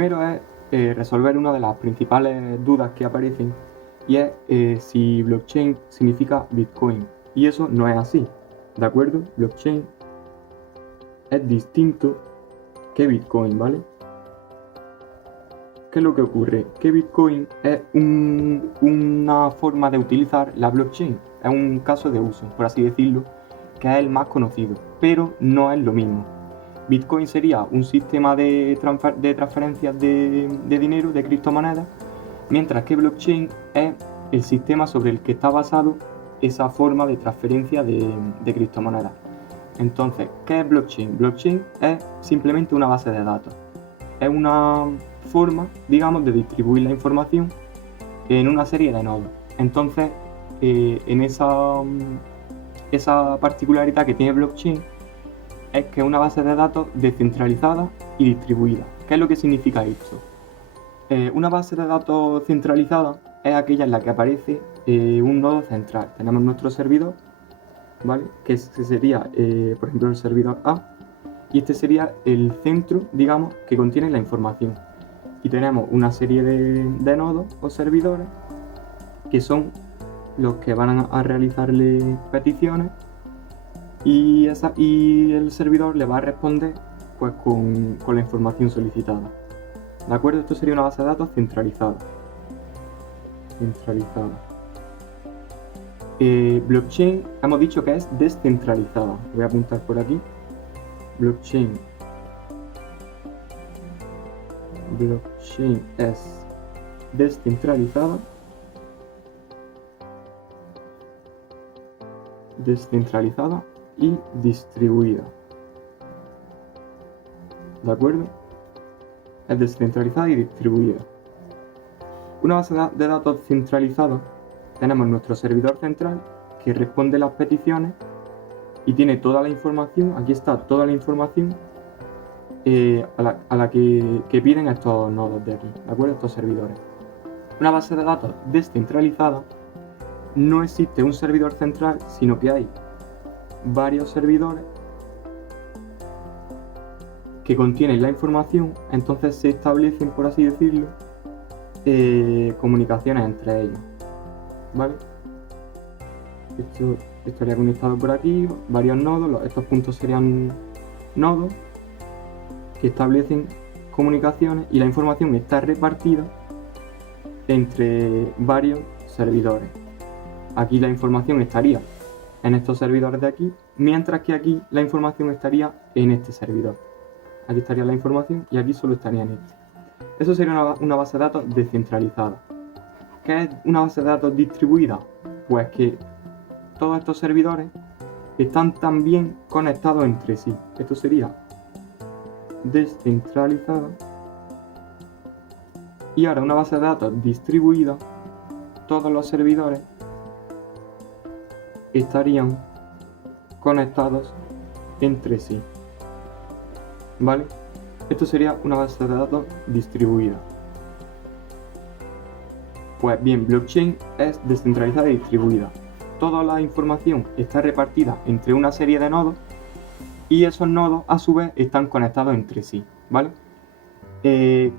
primero es resolver una de las principales dudas que aparecen, y es si blockchain significa Bitcoin. Y eso no es así, ¿de acuerdo? Blockchain es distinto que Bitcoin, ¿vale? ¿Qué es lo que ocurre? Que Bitcoin es una forma de utilizar la blockchain, es un caso de uso, por así decirlo, que es el más conocido, pero no es lo mismo. Bitcoin sería un sistema de transferencias de dinero, de criptomonedas, mientras que blockchain es el sistema sobre el que está basado esa forma de transferencia de criptomonedas. Entonces, ¿qué es blockchain? Blockchain es simplemente una base de datos. Es una forma, digamos, de distribuir la información en una serie de nodos. Entonces, en esa particularidad que tiene blockchain es que es una base de datos descentralizada y distribuida. ¿Qué es lo que significa esto? Una base de datos centralizada es aquella en la que aparece un nodo central. Tenemos nuestro servidor, ¿vale? Que sería, por ejemplo, el servidor A, y este sería el centro, digamos, que contiene la información. Y tenemos una serie de nodos o servidores que son los que van a realizarle peticiones, y el servidor le va a responder pues con la información solicitada. ¿De acuerdo? Esto sería una base de datos centralizada. Blockchain hemos dicho que es descentralizada. Voy a apuntar por aquí. Blockchain es descentralizada y distribuida. ¿De acuerdo? Es descentralizada y distribuida. Una base de datos centralizada, tenemos nuestro servidor central que responde las peticiones y tiene toda la información. Aquí está toda la información a la que piden estos nodos de aquí, ¿de acuerdo? Estos servidores. Una base de datos descentralizada, no existe un servidor central, sino que hay varios servidores que contienen la información. Entonces se establecen, por así decirlo, comunicaciones entre ellos, ¿vale? Esto estaría conectado por aquí, varios nodos. Estos puntos serían nodos que establecen comunicaciones, y la información está repartida entre varios servidores. Aquí la información estaría en estos servidores de aquí, mientras que aquí la información estaría en este servidor. Aquí estaría la información y aquí solo estaría en este. Eso sería una base de datos descentralizada. ¿Qué es una base de datos distribuida? Pues que todos estos servidores están también conectados entre sí. Esto sería descentralizada. Y ahora una base de datos distribuida, todos los servidores estarían conectados entre sí, ¿vale? Esto sería una base de datos distribuida. Pues bien, blockchain es descentralizada y distribuida. Toda la información está repartida entre una serie de nodos, y esos nodos a su vez están conectados entre sí, ¿vale? ¿Qué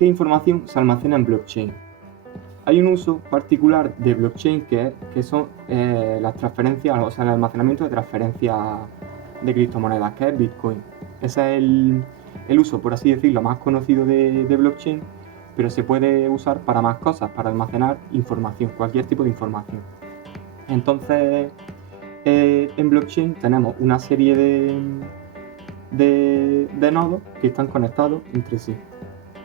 información se almacena en blockchain? Hay un uso particular de blockchain que son las transferencias, o sea, el almacenamiento de transferencias de criptomonedas, que es Bitcoin. Ese es el uso, por así decirlo, más conocido de blockchain, pero se puede usar para más cosas, para almacenar información, cualquier tipo de información. Entonces, en blockchain tenemos una serie de nodos que están conectados entre sí.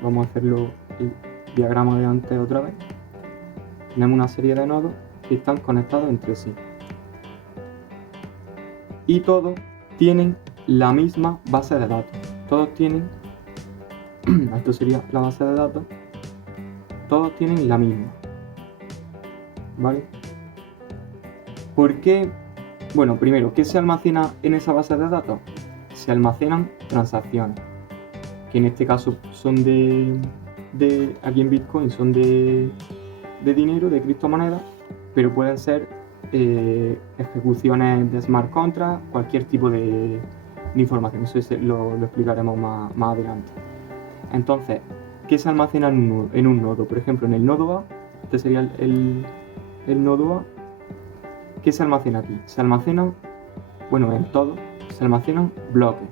Vamos a hacerlo el diagrama de antes otra vez. Tenemos una serie de nodos que están conectados entre sí, y todos tienen la misma base de datos. Todos tienen esto sería la base de datos. Todos tienen la misma, ¿vale? ¿Por qué? Bueno, primero, ¿qué se almacena en esa base de datos? Se almacenan transacciones, que en este caso son aquí en Bitcoin son de dinero, de criptomonedas, pero pueden ser ejecuciones de smart contracts, cualquier tipo de información. Eso lo explicaremos más adelante. Entonces, ¿qué se almacena en un nodo? Por ejemplo, en el nodo A, este sería el nodo A. ¿Qué se almacena aquí? Se almacenan, bueno, en todo, se almacenan bloques.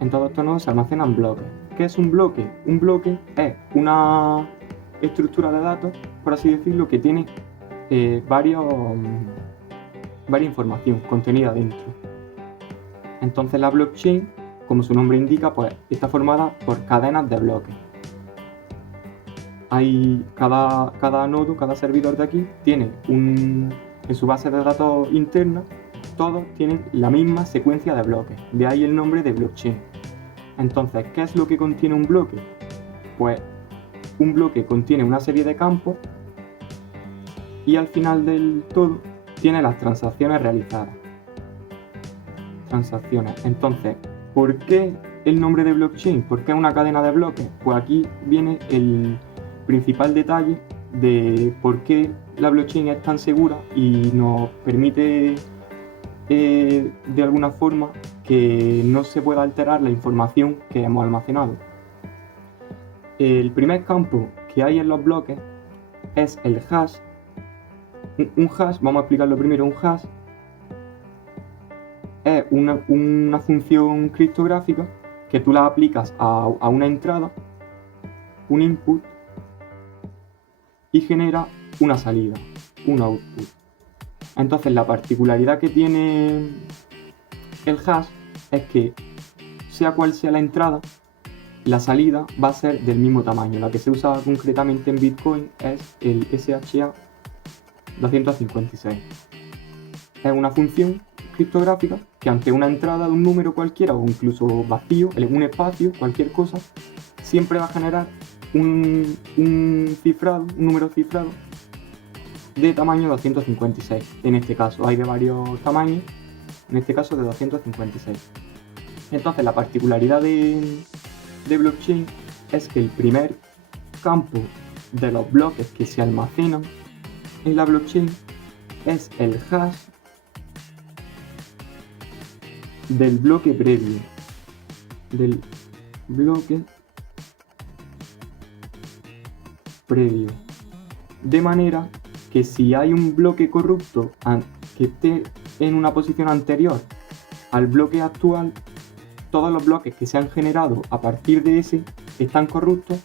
En todos estos nodos se almacenan bloques. ¿Qué es un bloque? Un bloque es una estructura de datos, por así decirlo, que tiene varias información contenida dentro. Entonces la blockchain, como su nombre indica, pues está formada por cadenas de bloques. Cada nodo, cada servidor de aquí tiene en su base de datos interna, todos tienen la misma secuencia de bloques. De ahí el nombre de blockchain. Entonces, ¿qué es lo que contiene un bloque? Pues un bloque contiene una serie de campos y al final del todo tiene las transacciones realizadas. Entonces, ¿por qué el nombre de blockchain? ¿Por qué una cadena de bloques? Pues aquí viene el principal detalle de por qué la blockchain es tan segura y nos permite de alguna forma que no se pueda alterar la información que hemos almacenado. El primer campo que hay en los bloques es el hash. Un hash, vamos a explicarlo primero. Un hash es una función criptográfica que tú la aplicas a una entrada, un input, y genera una salida, un output. Entonces la particularidad que tiene el hash es que sea cual sea la entrada, la salida va a ser del mismo tamaño. La que se usa concretamente en Bitcoin es el SHA-256. Es una función criptográfica que ante una entrada de un número cualquiera o incluso vacío, un espacio, cualquier cosa, siempre va a generar un número cifrado de tamaño 256. En este caso hay de varios tamaños, en este caso de 256. Entonces la particularidad de blockchain es que el primer campo de los bloques que se almacenan en la blockchain es el hash del bloque previo, de manera que si hay un bloque corrupto que esté en una posición anterior al bloque actual, todos los bloques que se han generado a partir de ese están corruptos,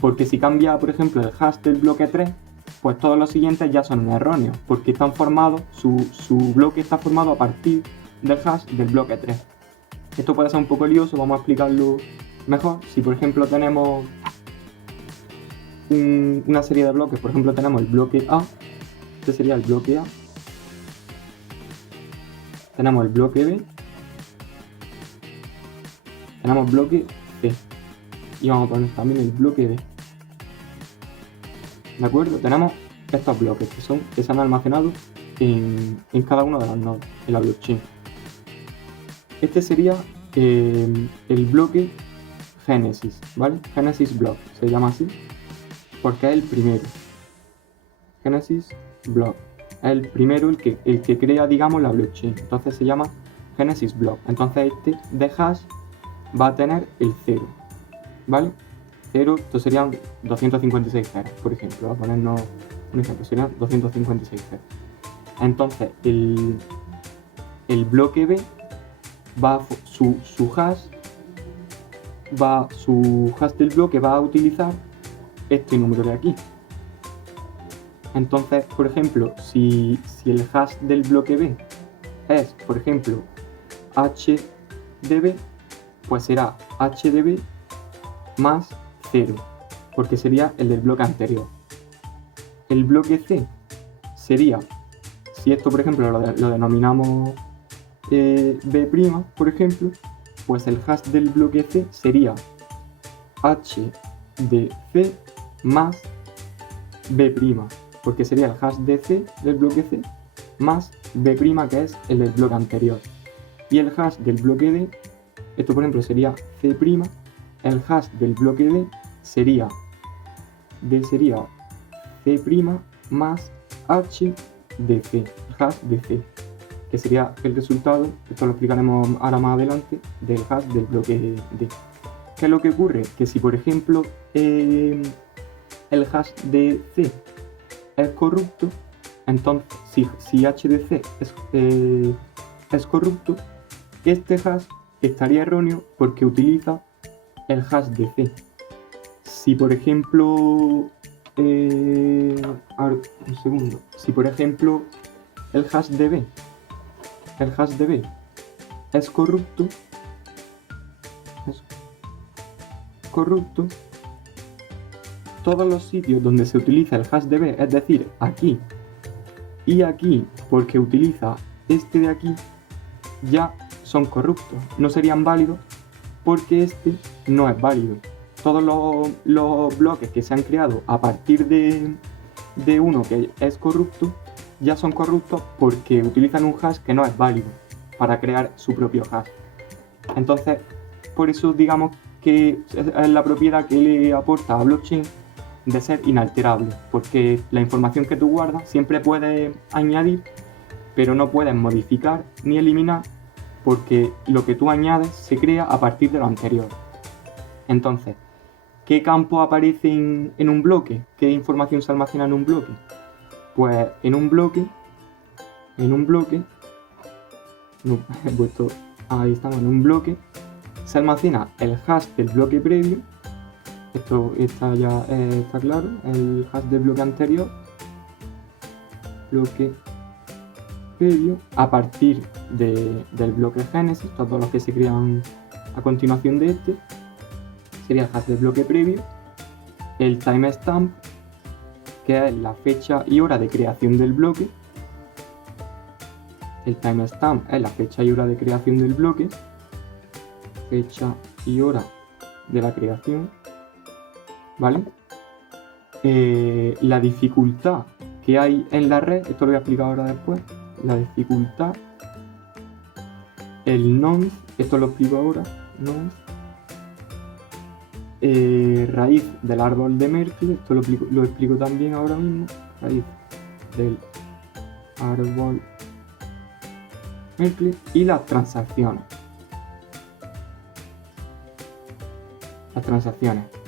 porque si cambia, por ejemplo, el hash del bloque 3, pues todos los siguientes ya son erróneos, porque están formados, su bloque está formado a partir del hash del bloque 3. Esto puede ser un poco lioso, vamos a explicarlo mejor. Si por ejemplo tenemos una serie de bloques, por ejemplo tenemos el bloque A, este sería el bloque A, tenemos el bloque B, tenemos bloque C y vamos a poner también el bloque D. ¿De acuerdo? Tenemos estos bloques que se han almacenado en cada uno de los nodos en la blockchain. Este sería el bloque Génesis, ¿vale? Génesis Block, se llama así porque es el primero. Génesis Block es el primero, el que crea, digamos, la blockchain. Entonces se llama Génesis Block. Entonces este de hash va a tener el 0, ¿vale? 0, esto serían 256 ceros, por ejemplo. Voy a ponernos un ejemplo, serían 256 ceros. Entonces el bloque B su hash del bloque va a utilizar este número de aquí. Entonces, por ejemplo, si el hash del bloque B es, por ejemplo, HDB, pues será HDB más 0, porque sería el del bloque anterior. El bloque C sería, si esto por ejemplo lo denominamos B', por ejemplo, pues el hash del bloque C sería H de C más B', porque sería el hash de C del bloque C más B', que es el del bloque anterior. Y el hash del bloque D, esto por ejemplo sería C', el hash del bloque D sería C' más H de C, el hash de C, que sería el resultado, esto lo explicaremos ahora más adelante, del hash del bloque D. ¿Qué es lo que ocurre? Que si por ejemplo el hash de C es corrupto, entonces si h de C es corrupto, este hash estaría erróneo porque utiliza el hash de C. Si por ejemplo, ahora, un segundo, si por ejemplo el hash de B es corrupto, todos los sitios donde se utiliza el hash de B, es decir, aquí y aquí, porque utiliza este de aquí, ya son corruptos, no serían válidos porque este no es válido. Todos los bloques que se han creado a partir de uno que es corrupto ya son corruptos porque utilizan un hash que no es válido para crear su propio hash. Entonces, por eso digamos que es la propiedad que le aporta a blockchain de ser inalterable, porque la información que tú guardas siempre puedes añadir, pero no puedes modificar ni eliminar, porque lo que tú añades se crea a partir de lo anterior. Entonces, ¿qué campo aparece en un bloque? ¿Qué información se almacena en un bloque? Pues en un bloque, no, he puesto, ahí estamos, en un bloque se almacena el hash del bloque previo, esto está ya está claro, el hash del bloque anterior, bloque previo, a partir del bloque génesis, todos los que se crean a continuación de este, sería el hash del bloque previo, el timestamp, que es la fecha y hora de creación del bloque. El timestamp es la fecha y hora de creación del bloque, fecha y hora de la creación, ¿vale? La dificultad que hay en la red, esto lo voy a explicar ahora después, la dificultad, el nonce, esto lo explico ahora, nonce, raíz del árbol de Merkle, esto lo explico también ahora mismo, raíz del árbol Merkle, y las transacciones.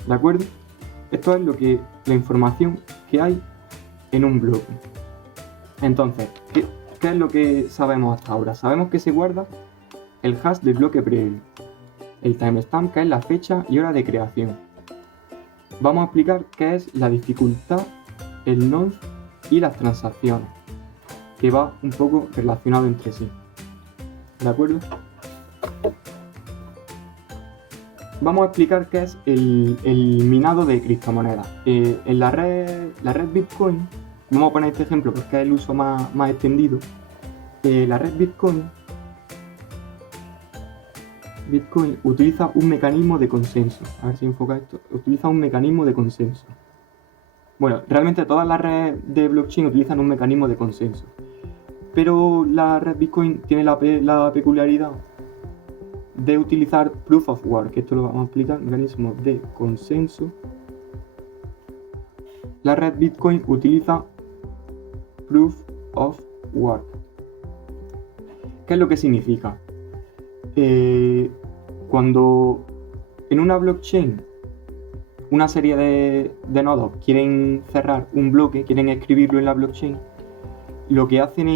¿De acuerdo? Esto es la información que hay en un bloque. Entonces, ¿qué es lo que sabemos hasta ahora? Sabemos que se guarda el hash del bloque previo, el timestamp, que es la fecha y hora de creación. Vamos a explicar qué es la dificultad, el nonce y las transacciones, que va un poco relacionado entre sí. ¿De acuerdo? Vamos a explicar qué es el minado de criptomonedas. En la red Bitcoin, vamos a poner este ejemplo porque es el uso más extendido. La red Bitcoin utiliza un mecanismo de consenso. A ver si enfoca esto. Utiliza un mecanismo de consenso. Bueno, realmente todas las redes de blockchain utilizan un mecanismo de consenso. Pero la red Bitcoin tiene la peculiaridad de utilizar Proof of Work, que esto lo vamos a explicar, mecanismo de consenso. La red Bitcoin utiliza Proof of Work. ¿Qué es lo que significa? Cuando en una blockchain una serie de nodos quieren cerrar un bloque, quieren escribirlo en la blockchain, lo que hacen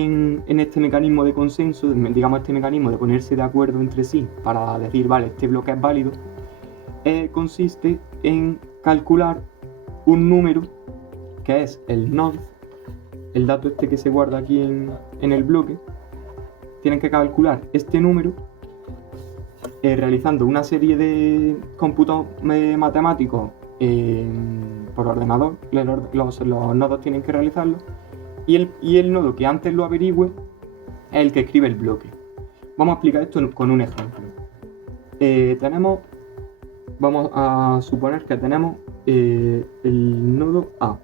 en este mecanismo de consenso, digamos este mecanismo de ponerse de acuerdo entre sí para decir, vale, este bloque es válido, consiste en calcular un número que es el nonce, el dato este que se guarda aquí en el bloque. Tienen que calcular este número realizando una serie de cómputos matemáticos por ordenador. Los nodos tienen que realizarlo. Y el nodo que antes lo averigüe es el que escribe el bloque. Vamos a explicar esto con un ejemplo. Vamos a suponer que tenemos el nodo A,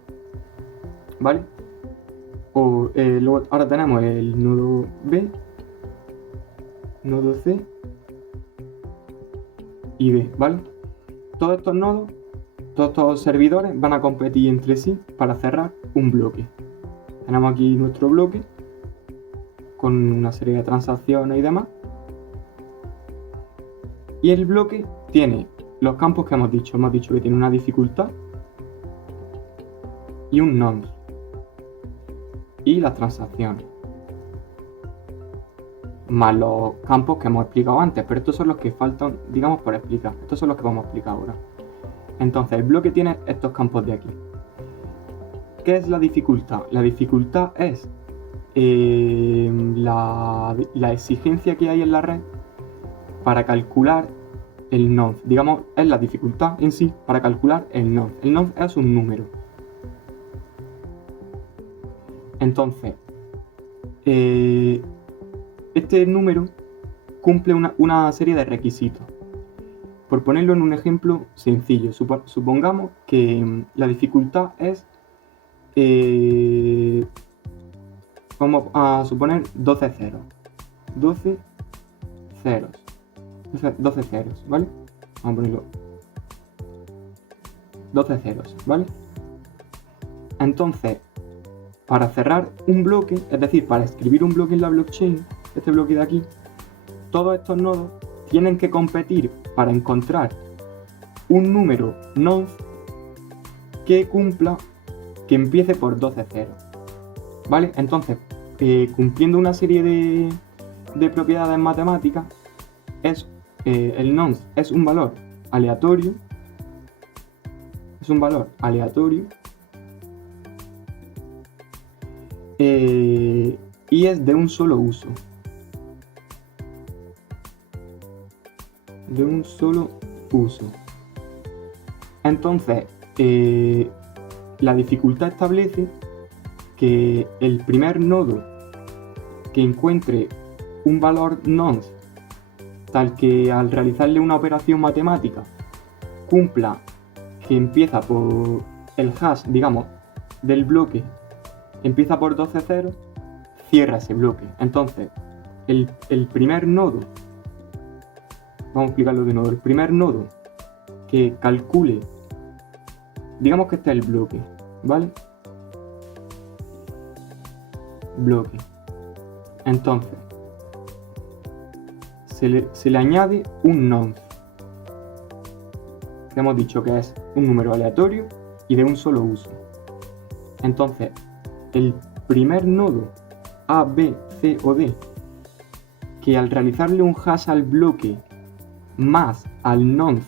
¿vale? Luego ahora tenemos el nodo B, nodo C y D, ¿vale? Todos estos nodos, todos estos servidores van a competir entre sí para cerrar un bloque. Tenemos aquí nuestro bloque con una serie de transacciones y demás. Y el bloque tiene los campos que hemos dicho que tiene una dificultad y un nonce y las transacciones, más los campos que hemos explicado antes, pero estos son los que faltan, digamos, por explicar. Estos son los que vamos a explicar ahora. Entonces, el bloque tiene estos campos de aquí. ¿Qué es la dificultad? La dificultad es la exigencia que hay en la red para calcular el nonce. Digamos, es la dificultad en sí para calcular el nonce. El nonce es un número. Entonces, este número cumple una serie de requisitos. Por ponerlo en un ejemplo sencillo, supongamos que la dificultad es, vamos a suponer 12 ceros. 12 ceros. 12 ceros, ¿vale? Vamos a ponerlo. 12 ceros, ¿vale? Entonces, para cerrar un bloque, es decir, para escribir un bloque en la blockchain, este bloque de aquí, todos estos nodos tienen que competir para encontrar un número nonce que empiece por 12 ceros, ¿vale? Entonces, cumpliendo una serie de propiedades matemáticas, el nonce es un valor aleatorio, y es de un solo uso. Entonces, la dificultad establece que el primer nodo que encuentre un valor nonce tal que al realizarle una operación matemática cumpla que empieza por el hash, digamos, del bloque, empieza por 12 ceros, cierra ese bloque. Entonces, el primer nodo, vamos a explicarlo de nuevo, el primer nodo que calcule, digamos que este es el bloque, ¿vale? Bloque. Entonces, se le añade un nonce, que hemos dicho que es un número aleatorio y de un solo uso. Entonces, el primer nodo A, B, C o D, que al realizarle un hash al bloque más al nonce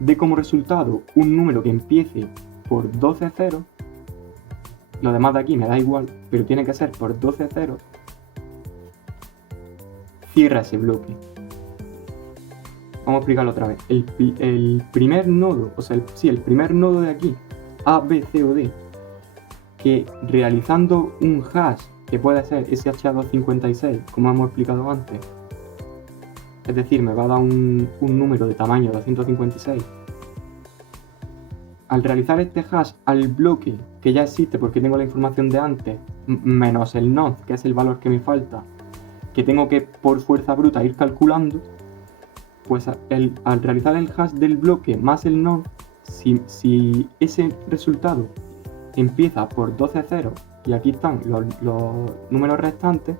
dé como resultado un número que empiece por 12 ceros, lo demás de aquí me da igual, pero tiene que ser por 12 ceros, cierra ese bloque. Vamos a explicarlo otra vez. El primer nodo, o sea, el primer nodo de aquí, A, B, C o D, que realizando un hash, que puede ser SHA-256, como hemos explicado antes, es decir, me va a dar un número de tamaño 256. Al realizar este hash al bloque que ya existe porque tengo la información de antes, menos el nonce, que es el valor que me falta, que tengo que por fuerza bruta ir calculando, pues al realizar el hash del bloque más el nonce, si ese resultado empieza por 12 ceros y aquí están los números restantes,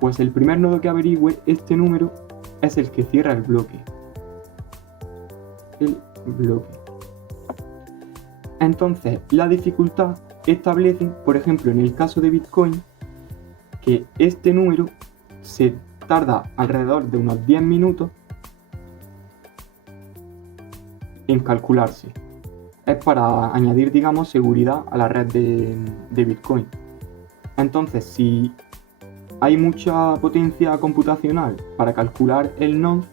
pues el primer nodo que averigüe este número es el que cierra el bloque. Entonces, la dificultad establece, por ejemplo, en el caso de Bitcoin, que este número se tarda alrededor de unos 10 minutos en calcularse. Es para añadir, digamos, seguridad a la red de Bitcoin. Entonces, si hay mucha potencia computacional para calcular el nonce,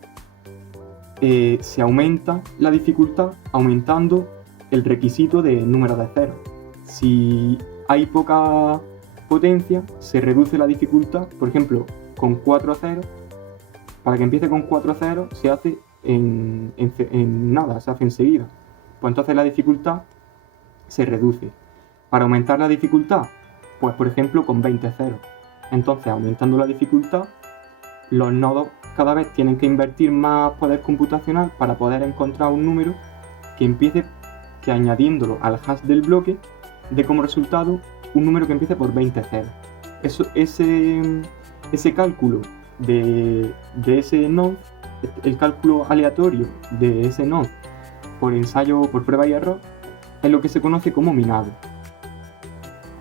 se aumenta la dificultad aumentando el requisito de número de ceros. Si hay poca potencia, se reduce la dificultad, por ejemplo, con 4 ceros. Para que empiece con 4 ceros se hace en nada, se hace enseguida. Pues entonces la dificultad se reduce. Para aumentar la dificultad, pues por ejemplo con 20 ceros. Entonces, aumentando la dificultad, los nodos cada vez tienen que invertir más poder computacional para poder encontrar un número que añadiéndolo al hash del bloque, dé como resultado un número que empiece por 20 ceros. ese cálculo de ese node, el cálculo aleatorio de ese node por ensayo, por prueba y error, es lo que se conoce como minado.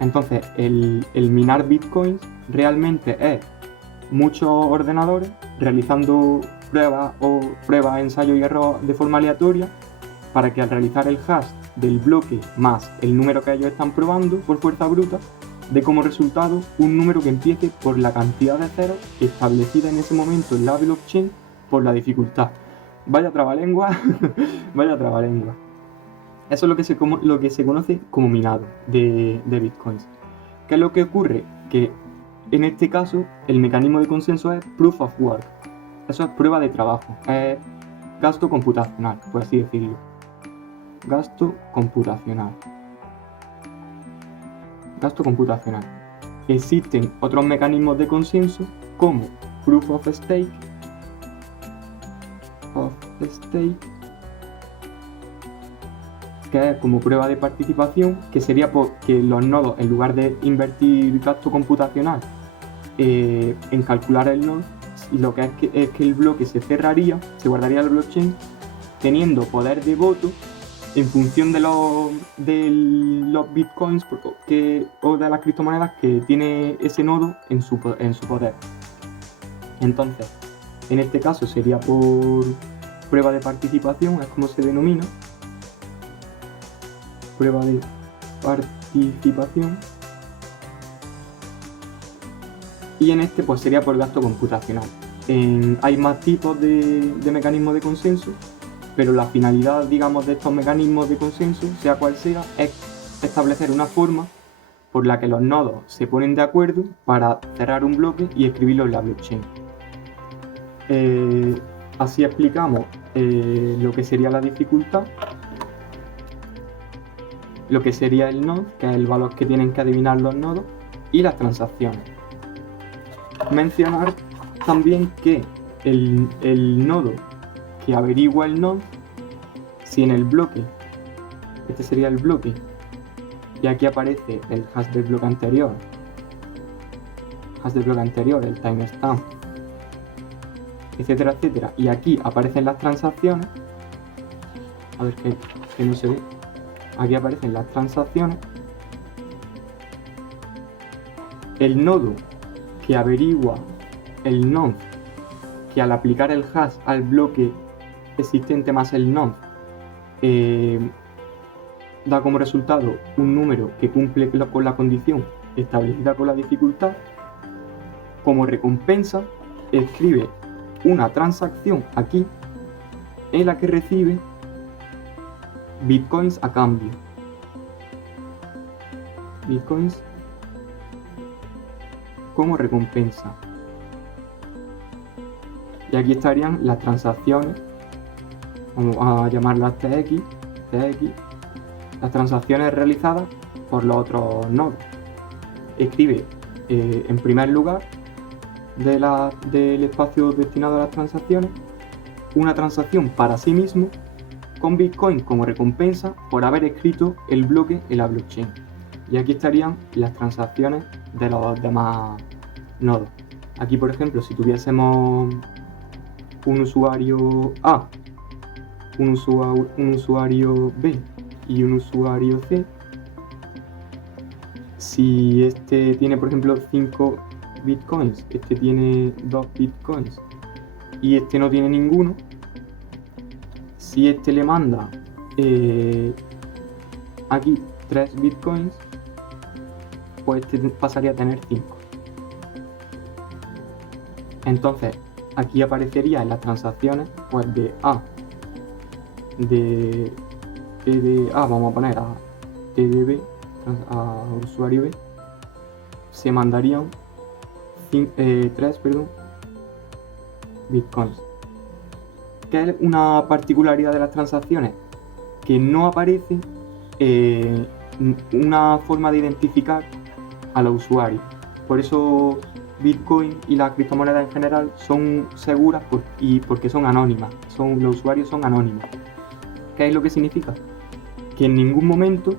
Entonces, el minar bitcoins realmente es muchos ordenadores realizando pruebas, ensayo y error de forma aleatoria, para que al realizar el hash del bloque más el número que ellos están probando por fuerza bruta, dé como resultado un número que empiece por la cantidad de ceros establecida en ese momento en la blockchain por la dificultad. Vaya trabalengua, vaya trabalengua. Eso es lo que se conoce como minado de bitcoins. ¿Qué es lo que ocurre? Que en este caso el mecanismo de consenso es proof of work. Eso es prueba de trabajo, es gasto computacional, por así decirlo. Gasto computacional. Existen otros mecanismos de consenso como proof of stake, que es como prueba de participación, que sería que los nodos, en lugar de invertir gasto computacional en calcular el nodo, lo que es que el bloque se cerraría, se guardaría el blockchain, teniendo poder de voto en función de los bitcoins o de las criptomonedas que tiene ese nodo en su poder. Entonces, en este caso sería por prueba de participación, es como se denomina. Prueba de participación. Y en este pues sería por gasto computacional. Hay más tipos de mecanismos de consenso, pero la finalidad, digamos, de estos mecanismos de consenso, sea cual sea, es establecer una forma por la que los nodos se ponen de acuerdo para cerrar un bloque y escribirlo en la blockchain. Así explicamos lo que sería la dificultad, lo que sería el node, que es el valor que tienen que adivinar los nodos, y las transacciones. Mencionar también que el nodo que averigua el node, si en el bloque, este sería el bloque, y aquí aparece el hash del bloque anterior, el timestamp, etcétera, etcétera, y aquí aparecen las transacciones, a ver que no se ve, aquí aparecen las transacciones, el nodo que averigua el node, que al aplicar el hash al bloque existente más el node, da como resultado un número que cumple con la condición establecida con la dificultad. Como recompensa, escribe una transacción aquí en la que recibe bitcoins a cambio. Bitcoins como recompensa. Y aquí estarían las transacciones, vamos a llamarlas TX, las transacciones realizadas por los otros nodos. Escribe en primer lugar del espacio destinado a las transacciones una transacción para sí mismo con Bitcoin como recompensa por haber escrito el bloque en la blockchain. Y aquí estarían las transacciones de los demás nodos. Aquí, por ejemplo, si tuviésemos un usuario A, un usuario B y un usuario C, si este tiene, por ejemplo, 5 bitcoins, este tiene 2 bitcoins y este no tiene ninguno, si este le manda aquí 3 bitcoins, pues este pasaría a tener 5. Entonces aquí aparecería en las transacciones pues de A, de A, vamos a poner a TDB, a usuario B, se mandarían 3 bitcoins. ¿Qué es una particularidad de las transacciones? Que no aparece una forma de identificar a los usuarios. Por eso Bitcoin y las criptomonedas en general son seguras porque son anónimas. Los usuarios son anónimos. ¿Qué es lo que significa? Que en ningún momento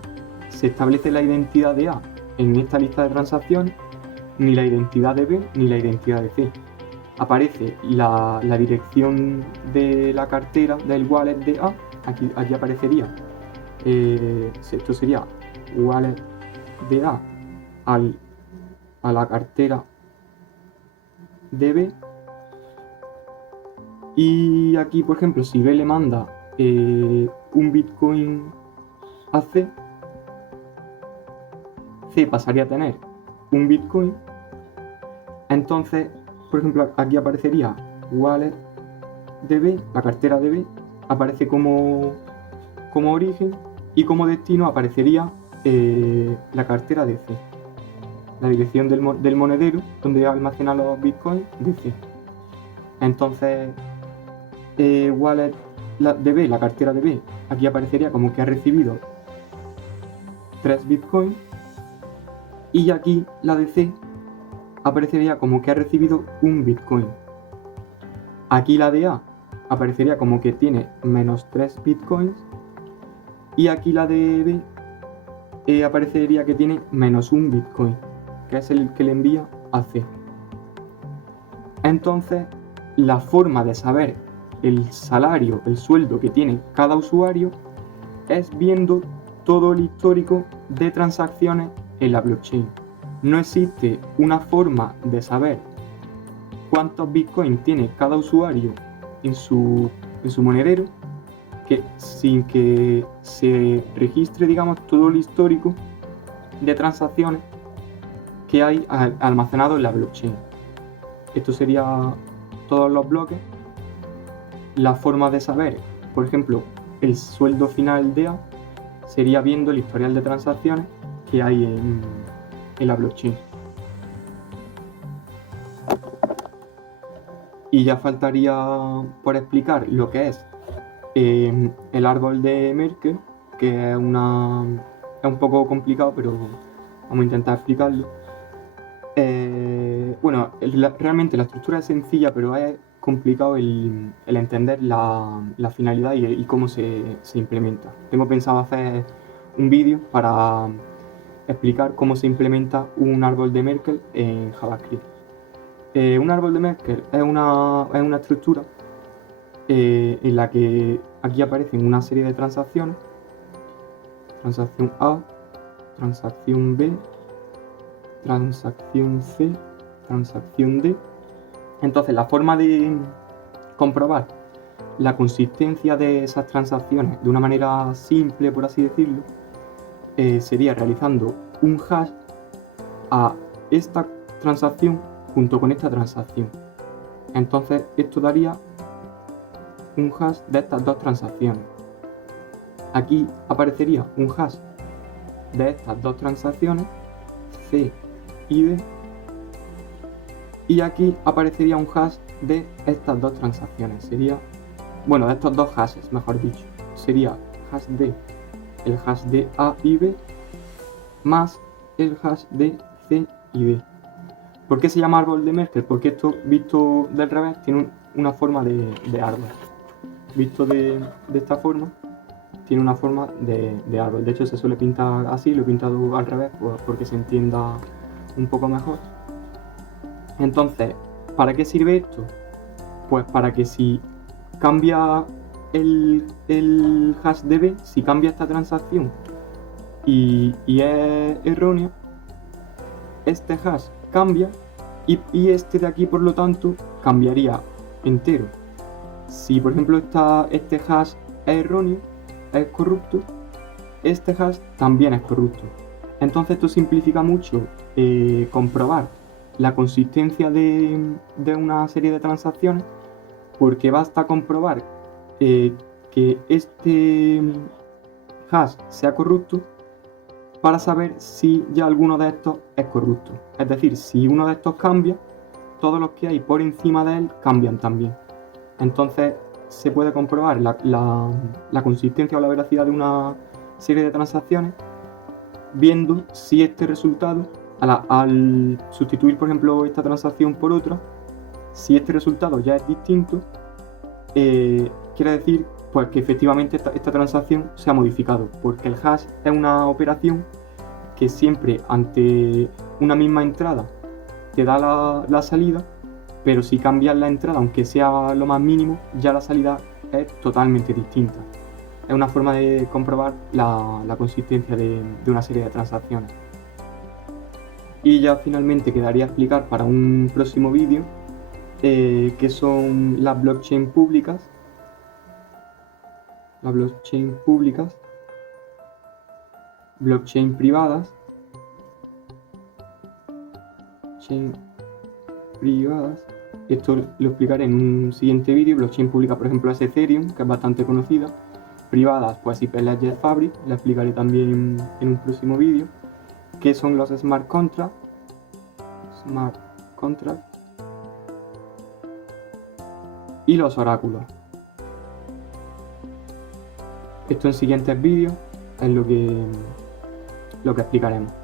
se establece la identidad de A en esta lista de transacciones ni la identidad de B ni la identidad de C. Aparece la dirección de la cartera del wallet de A, aquí aparecería, esto sería wallet de A a la cartera de B, y aquí por ejemplo si B le manda un Bitcoin a C pasaría a tener un Bitcoin. Entonces por ejemplo aquí aparecería wallet de B, la cartera de B aparece como origen, y como destino aparecería la cartera de C, la dirección del monedero donde almacena los bitcoins de C. Entonces wallet de B, la cartera de B, aquí aparecería como que ha recibido 3 bitcoins, y aquí la de C aparecería como que ha recibido un bitcoin. Aquí la de A aparecería como que tiene menos 3 bitcoins, y aquí la de B aparecería que tiene menos un bitcoin, que es el que le envía a C. Entonces la forma de saber el salario, el sueldo que tiene cada usuario es viendo todo el histórico de transacciones en la blockchain. No existe una forma de saber cuántos bitcoins tiene cada usuario en su monedero sin que se registre, digamos, todo el histórico de transacciones que hay almacenado en la blockchain. Esto sería todos los bloques. La forma de saber, por ejemplo, el sueldo final de A sería viendo el historial de transacciones que hay en la blockchain. Y ya faltaría por explicar lo que es el árbol de Merkle, que es un poco complicado, pero vamos a intentar explicarlo. Bueno, realmente la estructura es sencilla, pero es complicado el entender la finalidad y cómo se implementa. Tengo pensado hacer un vídeo para explicar cómo se implementa un árbol de Merkle en JavaScript. Un árbol de Merkle es una estructura en la que aquí aparecen una serie de transacciones: transacción A, transacción B, transacción C, transacción D. Entonces la forma de comprobar la consistencia de esas transacciones de una manera simple, por así decirlo, sería realizando un hash a esta transacción junto con esta transacción. Entonces esto daría un hash de estas dos transacciones. Aquí aparecería un hash de estas dos transacciones, C y D, y aquí aparecería un hash de estas dos transacciones. Sería, bueno, de estos dos hashes, mejor dicho. Sería hash de el hash de A y B más el hash de C y D. ¿Por qué se llama árbol de Merkle? Porque esto, visto del revés, tiene una forma de árbol. Visto de esta forma, tiene una forma de árbol. De hecho, se suele pintar así, lo he pintado al revés porque se entienda un poco mejor. Entonces, ¿para qué sirve esto? Pues para que si cambia el hash de B, si cambia esta transacción y es errónea, este hash cambia y este de aquí, por lo tanto, cambiaría entero. Si por ejemplo este hash es erróneo, es corrupto, este hash también es corrupto. Entonces esto simplifica mucho comprobar la consistencia de una serie de transacciones, porque basta comprobar que este hash sea corrupto para saber si ya alguno de estos es corrupto. Es decir, si uno de estos cambia, todos los que hay por encima de él cambian también. Entonces se puede comprobar la consistencia o la veracidad de una serie de transacciones viendo si este resultado, al sustituir por ejemplo esta transacción por otra, si este resultado ya es distinto, quiere decir pues que efectivamente esta transacción se ha modificado, porque el hash es una operación que siempre ante una misma entrada te da la salida, pero si cambias la entrada, aunque sea lo más mínimo, ya la salida es totalmente distinta. Es una forma de comprobar la consistencia de una serie de transacciones. Y ya finalmente quedaría explicar para un próximo vídeo qué son las blockchain públicas, blockchain privadas, esto lo explicaré en un siguiente vídeo. Blockchain pública, por ejemplo, es Ethereum, que es bastante conocida. Privadas, pues Hyperledger Fabric, la explicaré también en un próximo vídeo. ¿Qué son los smart contracts? Y los oráculos. Esto en siguientes vídeos es lo que explicaremos.